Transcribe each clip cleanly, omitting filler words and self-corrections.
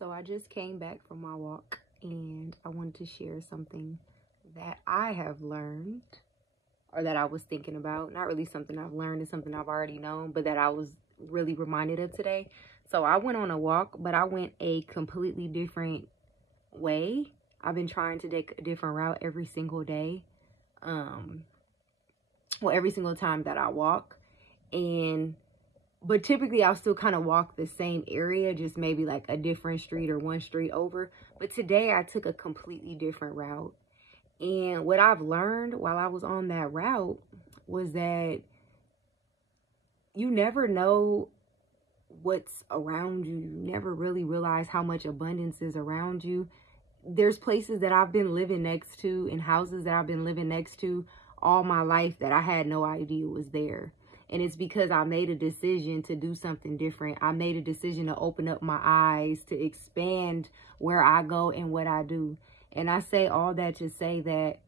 So I just came back from my walk and I wanted to share something that I have learned or that I was thinking about. Not really something I've learned, it's something I've already known, but that I was really reminded of today. So I went on a walk, but I went a completely different way. I've been trying to take a different route every single day. Every single time that I walk. But typically I'll still kind of walk the same area, just maybe like a different street or one street over. But today I took a completely different route. And what I've learned while I was on that route was that you never know what's around you. You never really realize how much abundance is around you. There's places that I've been living next to and houses that I've been living next to all my life that I had no idea was there. And it's because I made a decision to do something different. I made a decision to open up my eyes, to expand where I go and what I do. And I say all that to say that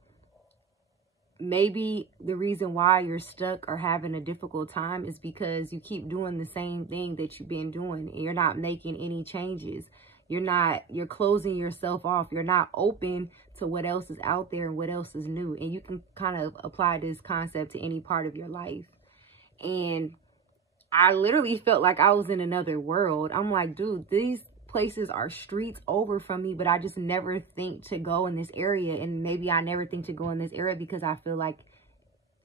maybe the reason why you're stuck or having a difficult time is because you keep doing the same thing that you've been doing and you're not making any changes. You're closing yourself off. You're not open to what else is out there and what else is new. And you can kind of apply this concept to any part of your life. And I literally felt like I was in another world. I'm like, dude, these places are streets over from me, but I just never think to go in this area. And maybe I never think to go in this area because I feel like,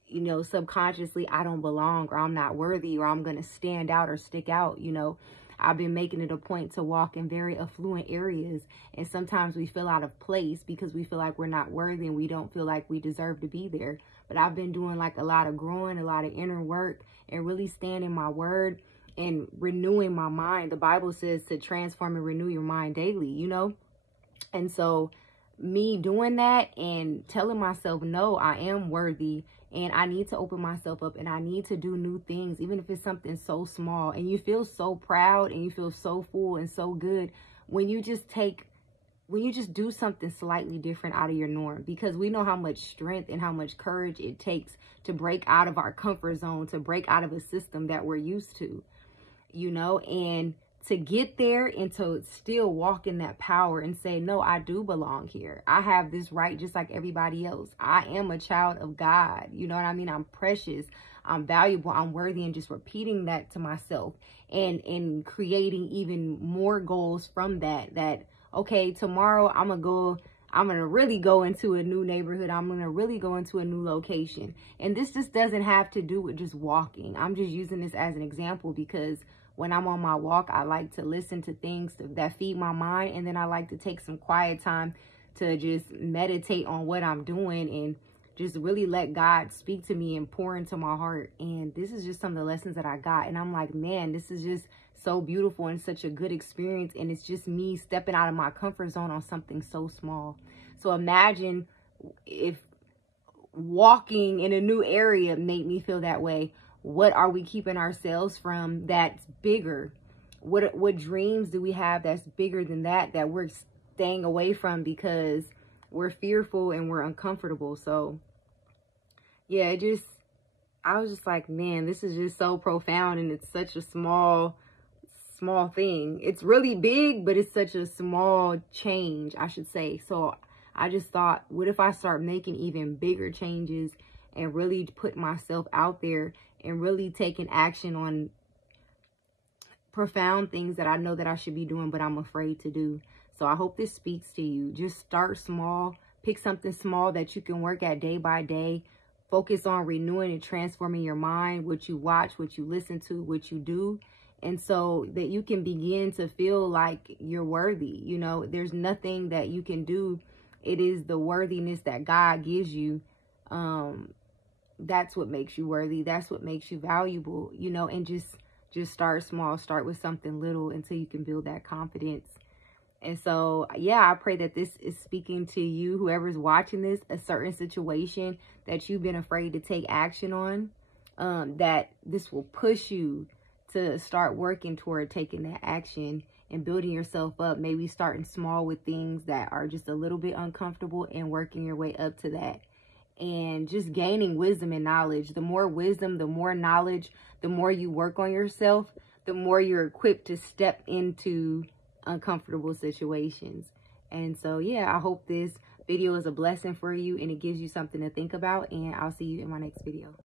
you know, subconsciously I don't belong or I'm not worthy or I'm going to stand out or stick out. You know, I've been making it a point to walk in very affluent areas. And sometimes we feel out of place because we feel like we're not worthy and we don't feel like we deserve to be there. But I've been doing like a lot of growing, a lot of inner work and really standing my word and renewing my mind. The Bible says to transform and renew your mind daily, you know? And so me doing that and telling myself, no, I am worthy and I need to open myself up and I need to do new things, even if it's something so small. And you feel so proud and you feel so full and so good when you just do something slightly different out of your norm, because we know how much strength and how much courage it takes to break out of our comfort zone, to break out of a system that we're used to, you know, and to get there and to still walk in that power and say, no, I do belong here. I have this right just like everybody else. I am a child of God. You know what I mean? I'm precious. I'm valuable. I'm worthy. And just repeating that to myself and creating even more goals from that, okay, tomorrow I'm going to really go into a new neighborhood. I'm going to really go into a new location. And this just doesn't have to do with just walking. I'm just using this as an example because when I'm on my walk, I like to listen to things that feed my mind. And then I like to take some quiet time to just meditate on what I'm doing and just really let God speak to me and pour into my heart. And this is just some of the lessons that I got. And I'm like, man, this is just so beautiful and such a good experience. And it's just me stepping out of my comfort zone on something so small. So imagine if walking in a new area made me feel that way. What are we keeping ourselves from that's bigger? What dreams do we have that's bigger than that we're staying away from because we're fearful and we're uncomfortable? So yeah, I was just like, man, this is just so profound and it's such a small thing. It's really big, but it's such a small change, I should say. So I just thought, what if I start making even bigger changes and really put myself out there and really taking action on profound things that I know that I should be doing, but I'm afraid to do. So I hope this speaks to you. Just start small. Pick something small that you can work at day by day. Focus on renewing and transforming your mind, what you watch, what you listen to, what you do. And so that you can begin to feel like you're worthy. You know, there's nothing that you can do. It is the worthiness that God gives you. That's what makes you worthy. That's what makes you valuable, you know, and just start small. Start with something little until you can build that confidence. And so, yeah, I pray that this is speaking to you, whoever's watching this, a certain situation that you've been afraid to take action on, that this will push you to start working toward taking that action and building yourself up. Maybe starting small with things that are just a little bit uncomfortable and working your way up to that. And just gaining wisdom and knowledge. The more wisdom, the more knowledge, the more you work on yourself, the more you're equipped to step into uncomfortable situations. And so, yeah, I hope this video is a blessing for you and it gives you something to think about. And I'll see you in my next video.